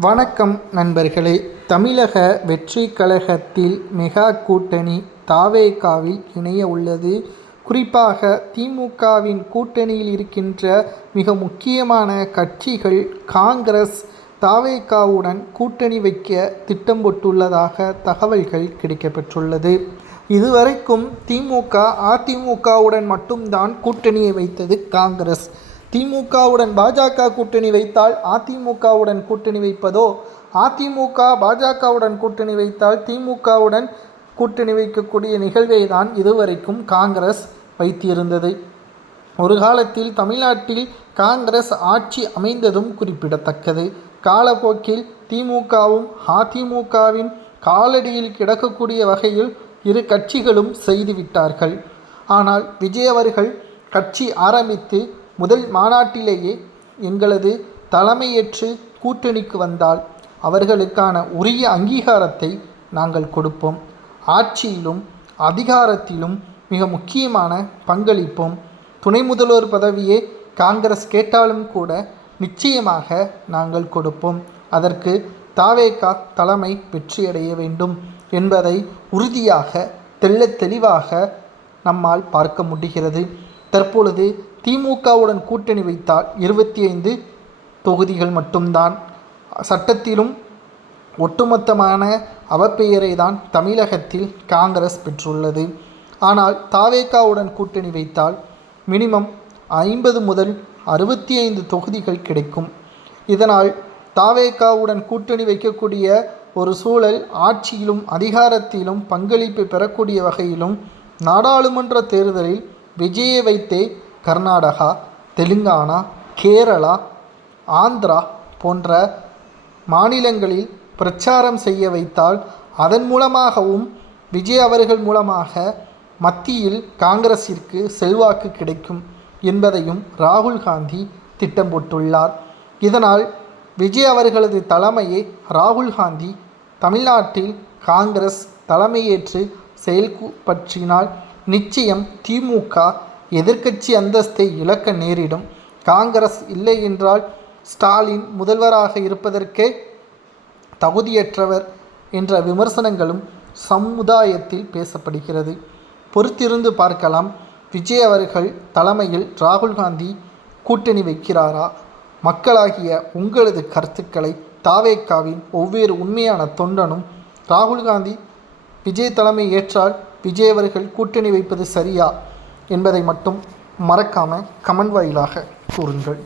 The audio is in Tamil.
வணக்கம் நண்பர்களே. தமிழக வெற்றி கழகத்தில் மெகா கூட்டணி தாவேகாவில் இணைய உள்ளது. குறிப்பாக திமுகவின் கூட்டணியில் இருக்கின்ற மிக முக்கியமான கட்சிகள் காங்கிரஸ் தாவேகாவுடன் கூட்டணி வைக்க திட்டம் போட்டுள்ளதாக தகவல்கள் கிடைக்கப்பெற்றுள்ளது. இதுவரைக்கும் திமுக அதிமுகவுடன் மட்டும்தான் கூட்டணியை வைத்தது காங்கிரஸ். திமுகவுடன் பாஜக கூட்டணி வைத்தால் அதிமுகவுடன் கூட்டணி வைப்பதோ? அதிமுக பாஜகவுடன் கூட்டணி வைத்தால் திமுகவுடன் கூட்டணி வைக்கக்கூடிய நிகழ்வை தான் இதுவரைக்கும் காங்கிரஸ் வைத்திருந்தது. ஒரு காலத்தில் தமிழ்நாட்டில் காங்கிரஸ் ஆட்சி அமைந்ததும் குறிப்பிடத்தக்கது. காலப்போக்கில் திமுகவும் அதிமுகவின் காலடியில் கிடக்கக்கூடிய வகையில் இரு கட்சிகளும் செய்துவிட்டார்கள். ஆனால் விஜய் அவர்கள் கட்சி ஆரம்பித்து முதல் மாநாட்டிலேயே எங்களது தலைமையேற்று கூட்டணிக்கு வந்தால் அவர்களுக்கான உரிய அங்கீகாரத்தை நாங்கள் கொடுப்போம். ஆட்சியிலும் அதிகாரத்திலும் மிக முக்கியமான பங்களிப்போம். துணை முதல்வர் பதவியே காங்கிரஸ் கேட்டாலும் கூட நிச்சயமாக நாங்கள் கொடுப்போம். அதற்கு தாவேகா தலைமை வெற்றியடைய வேண்டும் என்பதை உறுதியாக தெள்ள தெளிவாக நம்மால் பார்க்க முடிகிறது. தற்பொழுது திமுகவுடன் கூட்டணி வைத்தால் இருபத்தி ஐந்து தொகுதிகள் மட்டும்தான். சட்டத்திலும் ஒட்டுமொத்தமான அவப்பெயரை தான் தமிழகத்தில் காங்கிரஸ் பெற்றுள்ளது. ஆனால் தாவேகாவுடன் கூட்டணி வைத்தால் மினிமம் ஐம்பது முதல் அறுபத்தி ஐந்து தொகுதிகள் கிடைக்கும். இதனால் தாவேகாவுடன் கூட்டணி வைக்கக்கூடிய ஒரு சூழல் ஆட்சியிலும் அதிகாரத்திலும் பங்களிப்பு பெறக்கூடிய வகையிலும் நாடாளுமன்ற தேர்தலில் விஜயை வைத்தே கர்நாடகா தெலுங்கானா கேரளா ஆந்திரா போன்ற மாநிலங்களில் பிரச்சாரம் செய்ய வைத்தால் அதன் மூலமாகவும் விஜய் அவர்கள் மூலமாக மத்தியில் காங்கிரஸிற்கு செல்வாக்கு கிடைக்கும் என்பதையும் ராகுல் காந்தி திட்டம் போட்டுள்ளார். இதனால் விஜய் அவர்களது தலைமையை ராகுல் காந்தி தமிழ்நாட்டில் காங்கிரஸ் தலைமையேற்று செயல்பற்றினால் நிச்சயம் திமுக எதிர்க்கட்சி அந்தஸ்தை இழக்க நேரிடும். காங்கிரஸ் இல்லை என்றால் ஸ்டாலின் முதல்வராக இருப்பதற்கே தகுதியற்றவர் என்ற விமர்சனங்களும் சமுதாயத்தில் பேசப்படுகிறது. பொறுத்திருந்து பார்க்கலாம் விஜய் அவர்கள் தலைமையில் ராகுல் காந்தி கூட்டணி வைக்கிறாரா? மக்களாகிய உங்களது கருத்துக்களை தாவேக்காவின் ஒவ்வொரு உண்மையான தொண்டனும் ராகுல் காந்தி விஜய் தலைமை ஏற்றால் விஜய் அவர்கள் கூட்டணி வைப்பது சரியா என்பதை மட்டும் மறக்காமல் கமெண்ட் வாயிலாக கூறுங்கள்.